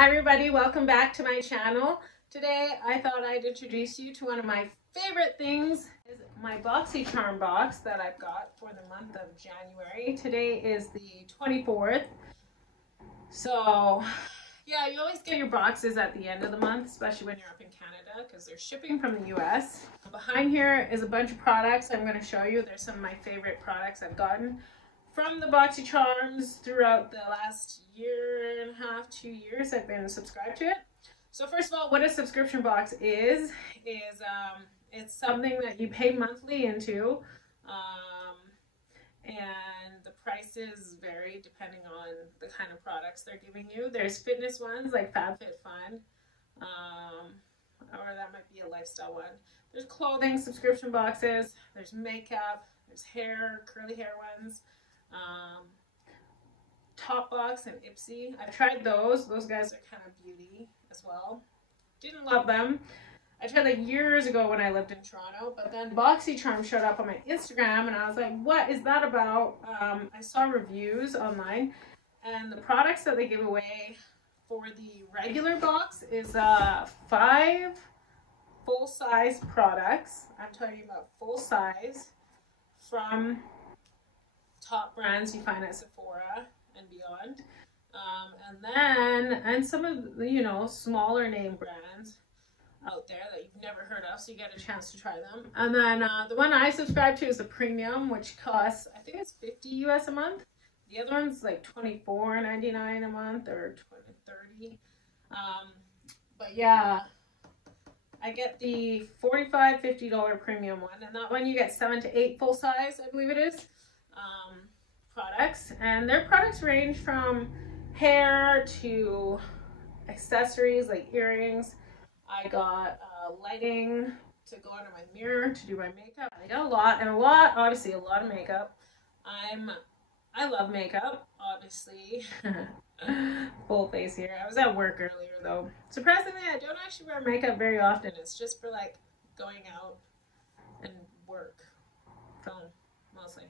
Hi everybody, welcome back to my channel. Today I thought I'd introduce you to one of my favorite things, is my BoxyCharm box that I've got for the month of January. Today is the 24th. So yeah, you always get your boxes at the end of the month, especially when you're up in Canada because they're shipping from the US. Behind here is a bunch of products I'm going to show you. There's some of my favorite products I've gotten from the BoxyCharms throughout the last year and a half, 2 years I've been subscribed to it. So first of all, what a subscription box is it's something that you pay monthly into, and the prices vary depending on the kind of products they're giving you. There's fitness ones like FabFitFun, or that might be a lifestyle one. There's clothing subscription boxes, there's makeup, there's hair, curly hair ones. Top Box and Ipsy. I've tried those. Those guys are kind of beauty as well. Didn't love them. I tried like years ago when I lived in Toronto, but then BoxyCharm showed up on my Instagram and I was like, what is that about? I saw reviews online and the products that they give away for the regular box is 5 full-size products. I'm talking about full size from top brands you find at Sephora and beyond, and some of the, you know, smaller name brands out there that you've never heard of, so you get a chance to try them. And then the one I subscribe to is the premium, which costs, I think it's $50 US a month. The other one's like $24.99 a month or $30. But yeah, I get the $50 premium one, and that one you get 7 to 8 full size, I believe it is. Products, and their products range from hair to accessories like earrings. I got lighting to go under my mirror to do my makeup. I got obviously a lot of makeup. I love makeup, obviously. Full face here. I was at work earlier though. Surprisingly, I don't actually wear makeup very often. It's just for like going out and work, film mostly.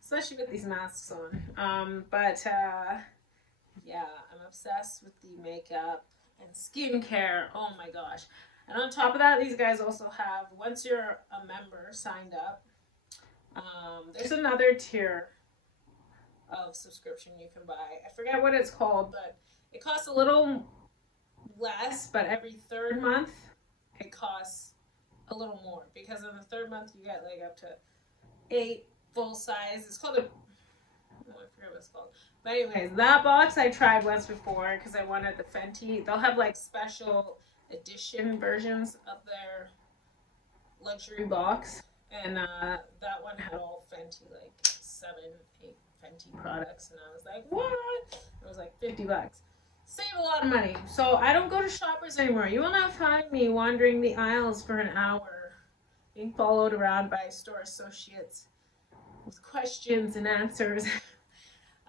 Especially with these masks on. Yeah, I'm obsessed with the makeup and skincare. Oh my gosh. And on top of that, these guys also have, once you're a member signed up, there's another tier of subscription you can buy. I forget what it's called, but it costs a little less, but every 3rd month it costs a little more, because in the 3rd month you get like up to 8 full size. It's called I forget what it's called. But anyways, that box I tried once before because I wanted the Fenty. They'll have like special edition versions of their luxury box, and that one had all Fenty, like 7, 8 Fenty products, and I was like, what? It was like $50. Save a lot of money. So I don't go to Shoppers anymore. You will not find me wandering the aisles for an hour being followed around by store associates with questions and answers.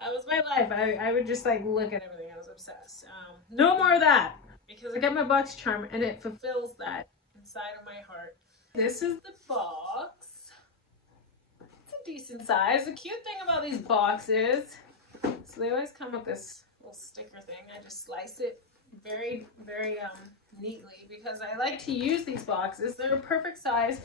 That was my life. I would just like look at everything. I was obsessed. No more of that, because I got my BoxyCharm and it fulfills that inside of my heart. This is the box. It's a decent size. The cute thing about these boxes, so they always come with this little sticker thing. I just slice it very, very neatly because I like to use these boxes. They're a perfect size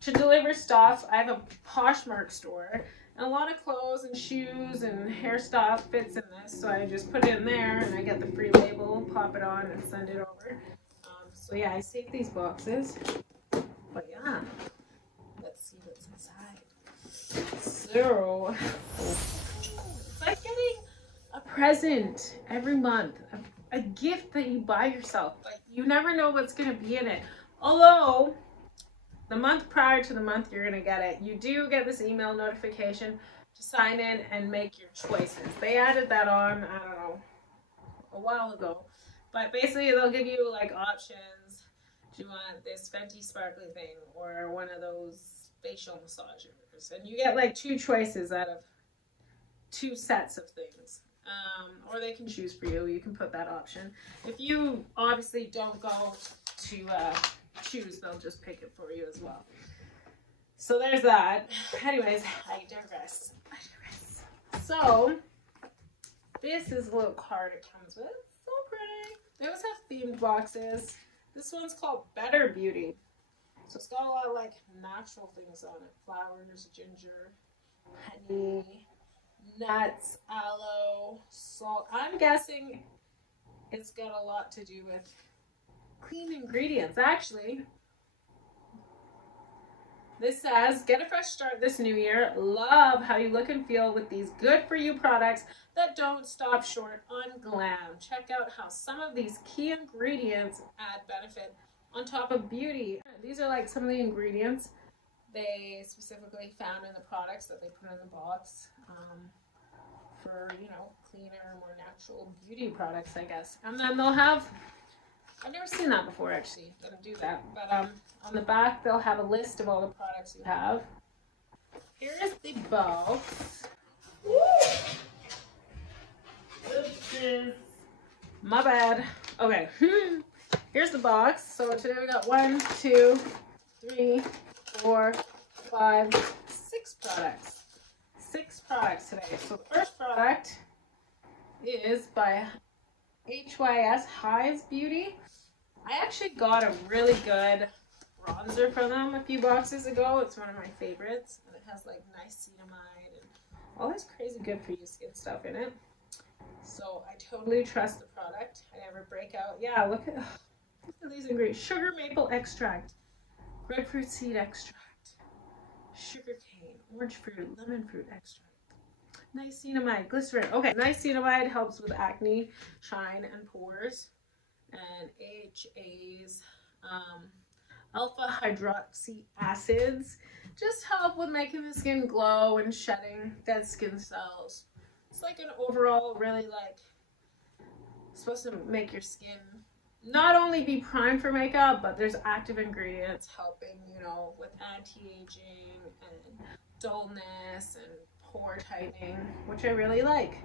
to deliver stuff. I have a Poshmark store, and a lot of clothes and shoes and hair stuff fits in this, so I just put it in there and I get the free label, pop it on, and send it over. So yeah, I save these boxes. But yeah, let's see what's inside. So it's like getting a present every month, a gift that you buy yourself. Like, you never know what's going to be in it. Although the month prior to the month you're going to get it, you do get this email notification to sign in and make your choices. They added that on, I don't know, a while ago. But basically they'll give you like options. Do you want this Fenty sparkly thing or one of those facial massagers? And you get like 2 choices out of 2 sets of things. Or they can choose for you. You can put that option. If you obviously don't go to choose, they'll just pick it for you as well. So there's that. Anyways, I digress. So This is the little card it comes with. So pretty. They always have themed boxes. This one's called Better Beauty. So it's got a lot of like natural things on it. Flowers, ginger, honey, nuts, aloe, salt. I'm guessing it's got a lot to do with clean ingredients. Actually, this says, get a fresh start this new year. Love how you look and feel with these good for you products that don't stop short on glam. Check out how some of these key ingredients add benefit on top of beauty. These are like some of the ingredients they specifically found in the products that they put in the box for, you know, cleaner, more natural beauty products, I guess. And then they'll have, I've never seen that before actually, gonna do that. But on the back they'll have a list of all the products you have. Here is the box. Woo! This is, my bad. Okay, here's the box. So today we got 1, 2, 3, 4, 5, 6 products. 6 products today. So the first product is by HYS Hives Beauty. I actually got a really good bronzer from them a few boxes ago. It's one of my favorites, and it has like niacinamide and all this crazy good for you skin stuff in it. So I totally trust the product. I never break out. Yeah, look at these ingredients. Sugar maple extract, grapefruit seed extract, sugar cane, orange fruit, lemon fruit extract, niacinamide, glycerin. Okay, niacinamide helps with acne, shine, and pores. And HA's alpha hydroxy acids just help with making the skin glow and shedding dead skin cells. It's like an overall really like supposed to make your skin not only be primed for makeup, but there's active ingredients helping, you know, with anti-aging and dullness and pore tightening, which I really like.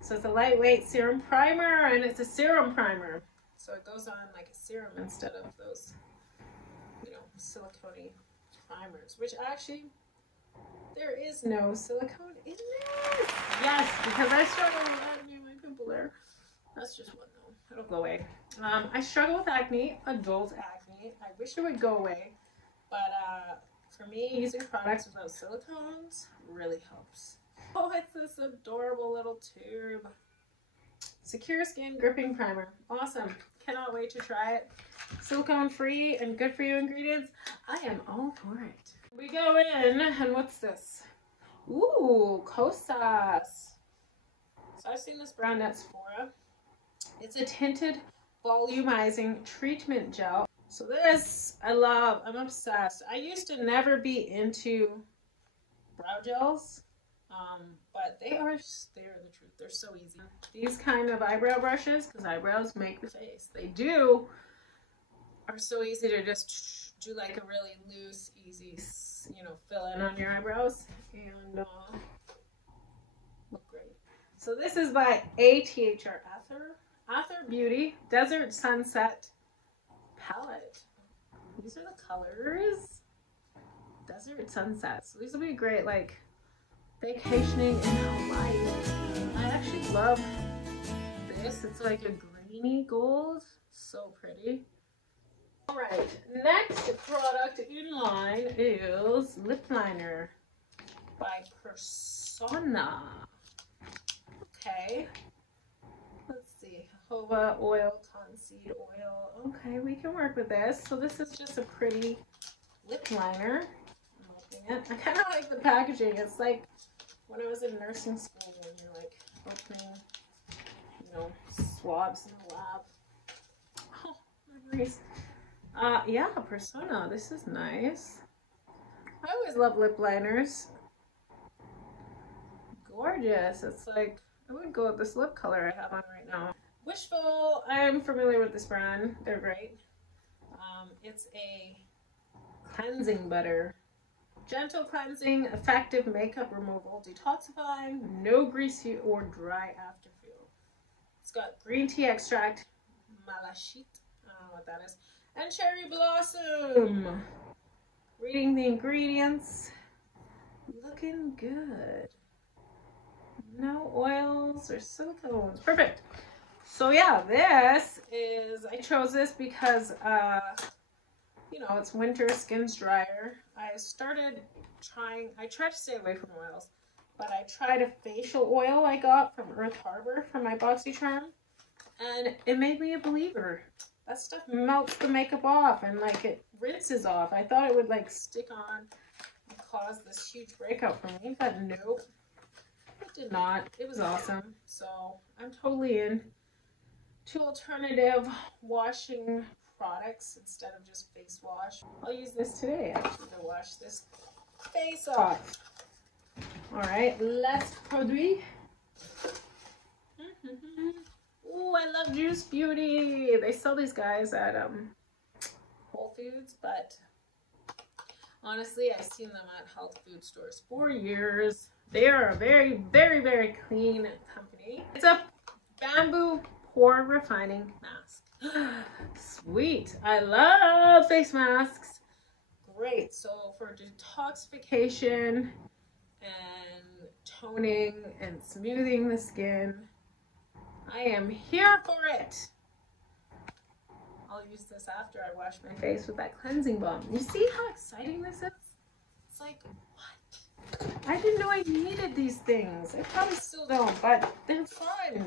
So it's a lightweight serum primer, and it's a serum primer. So it goes on like a serum instead of those, you know, silicone primers, which actually there is no silicone in this. Yes, because I struggle with acne, my pimple there. That's just one though. It'll go away. I struggle with acne, adult acne. I wish it would go away, but for me, using products without silicones really helps. Oh, it's this adorable little tube. Secure Skin Gripping Primer. Awesome. Cannot wait to try it. Silicone free and good for you ingredients. I am all for it. We go in, and what's this? Ooh, Kosas. So I've seen this brand at Sephora. It's a tinted volumizing treatment gel. So this I love. I'm obsessed. I used to never be into brow gels, but they are the truth. They're so easy. These kind of eyebrow brushes, because eyebrows make the face, they do, are so easy to just do like a really loose, easy, you know, fill in on your eyebrows and look great. So this is by Athr Beauty Desert Sunset Palette. These are the colors. Desert Sunset. So these will be great, like vacationing in Hawaii. I actually love this. It's like a greeny gold. So pretty. Alright, next product in line is lip liner by Persona. Okay. Let's see. Jojoba oil, cottonseed oil. Okay, we can work with this. So this is just a pretty lip liner. I'm opening it. I kind of like the packaging. It's like when I was in nursing school when you're like opening, you know, swabs in the lab. Oh, memories. Yeah, Persona. This is nice. I always love lip liners. Gorgeous. It's like, I would go with this lip color I have on right now. Wishful. I'm familiar with this brand. They're great. It's a cleansing butter. Gentle cleansing, effective makeup removal, detoxifying, no greasy or dry afterfeel. It's got green tea extract, malachite, I don't know what that is, and cherry blossom. Reading the ingredients, looking good. No oils or silicones. Perfect. So yeah, this is, I chose this because, you know, it's winter, skin's drier. I tried to stay away from oils, but I tried a facial oil I got from Earth Harbor from my BoxyCharm, and it made me a believer. That stuff melts the makeup off and like it rinses off. I thought it would like stick on and cause this huge breakout for me, but nope, it did not. It was awesome. So I'm totally in to alternative washing products instead of just face wash. I'll use this today actually to wash this face off. All right, last produit. Oh, I love Juice Beauty. They sell these guys at Whole Foods, but honestly, I've seen them at health food stores for years. They are a very, very, very clean company. It's a bamboo pore refining mask. Sweet. I love face masks. Great. So for detoxification and toning and smoothing the skin, I am here for it. I'll use this after I wash my face with that cleansing balm. You see how exciting this is? It's like, what? I didn't know I needed these things. I probably still don't, but they're fun.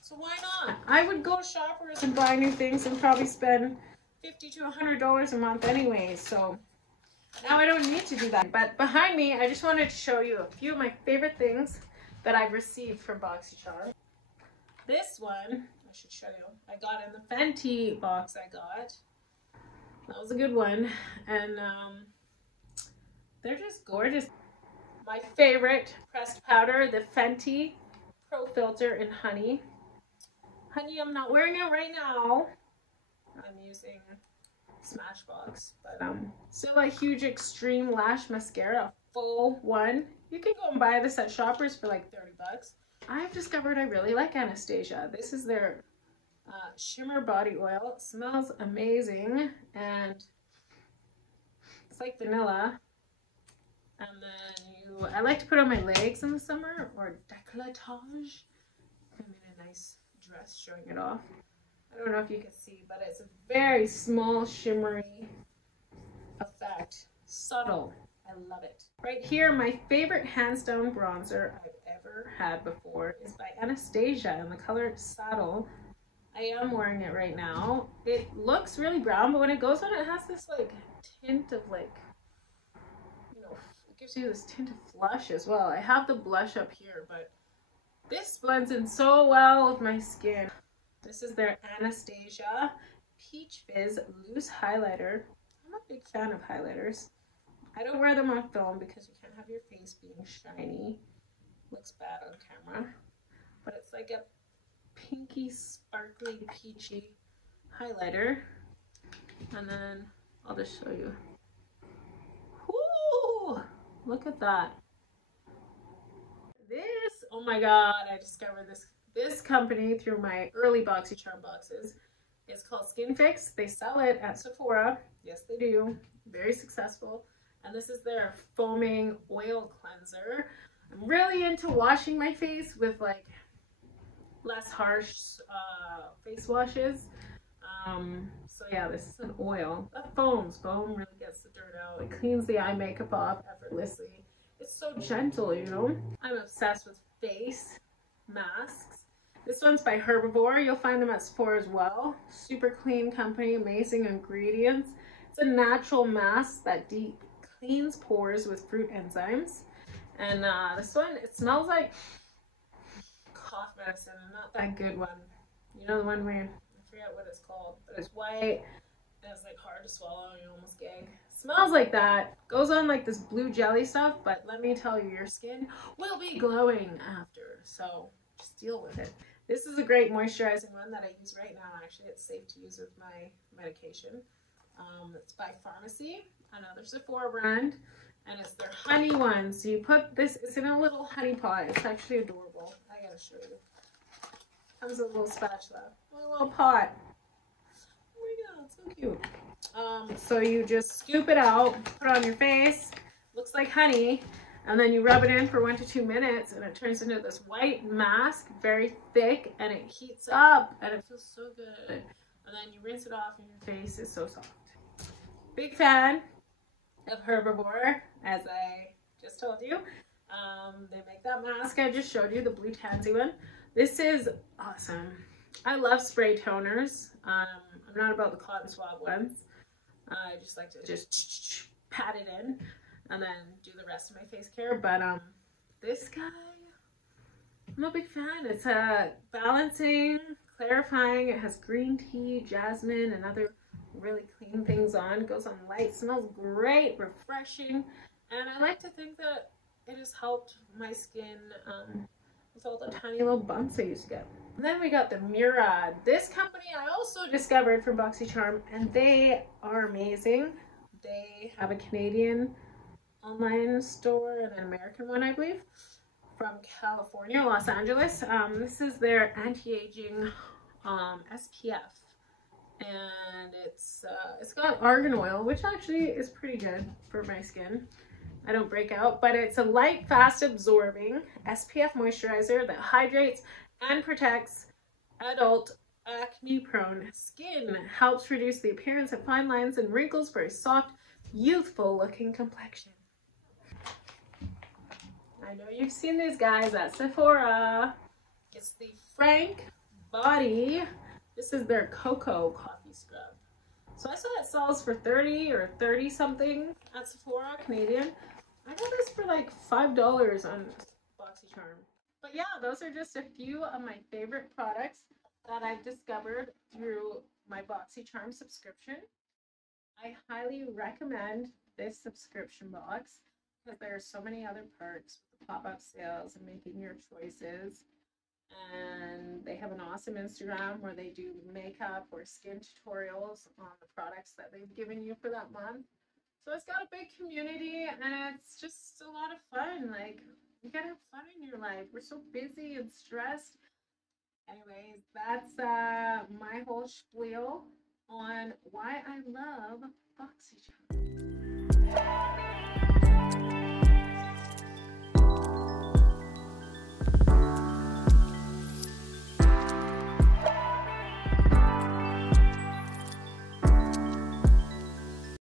So why not? I would go to Shoppers and buy new things and probably spend $50 to $100 a month anyway. So now I don't need to do that. But behind me, I just wanted to show you a few of my favorite things that I've received from BoxyCharm. This one, I should show you. I got in the Fenty box I got. That was a good one. And they're just gorgeous. My favorite pressed powder, the Fenty Pro Filter in Honey. Honey, I'm not wearing it right now. I'm using Smashbox, but still a huge extreme lash mascara, full one. You can go and buy this at Shoppers for like 30 bucks. I've discovered I really like Anastasia. This is their Shimmer Body Oil. It smells amazing, and it's like vanilla. And then I like to put on my legs in the summer, or décolletage. I'm in a nice dress showing it off. I don't know if you can see, but it's a very small shimmery effect. Subtle. I love it. Right here, my favorite hands down bronzer I've ever had before is by Anastasia in the color Saddle. I am wearing it right now. It looks really brown, but when it goes on, it has this like tint of like, you know, it gives you this tint of flush as well. I have the blush up here, but this blends in so well with my skin. This is their Anastasia Peach Fizz Loose Highlighter. I'm a big fan of highlighters. I don't wear them on film because you can't have your face being shiny. Looks bad on camera. But it's like a pinky, sparkly, peachy highlighter. And then I'll just show you. Woo! Look at that. This, oh my god, I discovered this company through my early BoxyCharm boxes. It's called Skin Fix. They sell it at Sephora. Yes, they do. Very successful. And this is their foaming oil cleanser. I'm really into washing my face with like less harsh face washes. So yeah, this is an oil that foams. Foam really gets the dirt out. It cleans the eye makeup off effortlessly. It's so gentle, you know. I'm obsessed with face masks. This one's by Herbivore. You'll find them at Sephora as well. Super clean company, amazing ingredients. It's a natural mask that deep cleans pores with fruit enzymes. And this one, it smells like cough medicine, and not that good one. You know the one where, I forget what it's called, but it's white, and it's like hard to swallow, and you almost gag. Smells like that. Goes on like this blue jelly stuff, but let me tell you, your skin will be glowing after, so just deal with it. This is a great moisturizing one that I use right now, actually. It's safe to use with my medication. It's by Pharmacy, another Sephora brand, and it's their honey one. So you put this, it's in a little honey pot. It's actually adorable. I gotta show you. Comes with a little spatula, a little pot. Oh my god, it's so cute. So you just scoop it out, put it on your face. Looks like honey. and then you rub it in for 1 to 2 minutes and it turns into this white mask, very thick, and it heats up and it feels so good. And then you rinse it off and your face is so soft. Big fan of Herbivore, as I just told you. They make that mask I just showed you, the blue tansy one. This is awesome. I love spray toners. I'm not about the cotton swab ones. I just like to just pat it in and then do the rest of my face care. But this guy, I'm a big fan. It's balancing, clarifying. It has green tea, jasmine, and other really clean things on. It goes on light, smells great, refreshing, and I like to think that it has helped my skin with all the tiny little bumps I used to get. And then we got the Murad. This company I also discovered from BoxyCharm, and they are amazing. They have a Canadian online store and an American one, I believe, from California, Los Angeles. This is their anti-aging SPF, and it's got argan oil, which actually is pretty good for my skin. I don't break out, but it's a light, fast absorbing SPF moisturizer that hydrates and protects adult acne prone skin, helps reduce the appearance of fine lines and wrinkles for a soft, youthful looking complexion. I know you've seen these guys at Sephora. It's the Frank Body. This is their Cocoa Coffee Scrub. So I saw it sells for 30 or 30 something at Sephora, Canadian. I got this for like $5 on BoxyCharm. But yeah, those are just a few of my favorite products that I've discovered through my BoxyCharm subscription. I highly recommend this subscription box because there are so many other perks with the pop-up sales and making your choices. And they have an awesome Instagram where they do makeup or skin tutorials on the products that they've given you for that month. So it's got a big community and it's just a lot of fun. Like, you gotta have fun in your life. We're so busy and stressed. Anyways, that's my whole spiel on why I love BoxyCharm.